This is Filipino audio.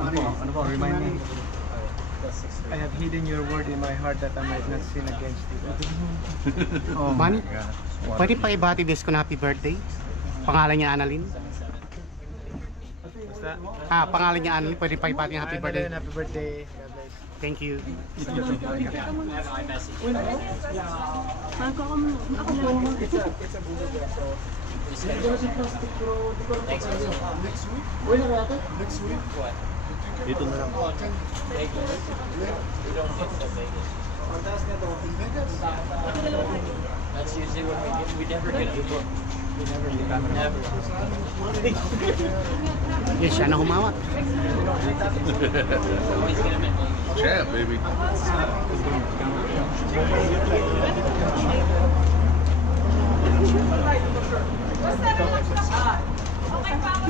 Ano po, remind me. I have hidden your word in my heart that I might not sin against you. Oh my Manny, God. pwede pa ibati this ko na happy birthday? Pangalan niya Annalyn? What's that? Pangalan niya Annalyn, pwede pa ibati ng happy birthday? Happy birthday. God bless. Thank you. Dito na lang. That's usually when we never get a book. We never. Yes, siya na humawak. Yeah, baby. Okay pa ako.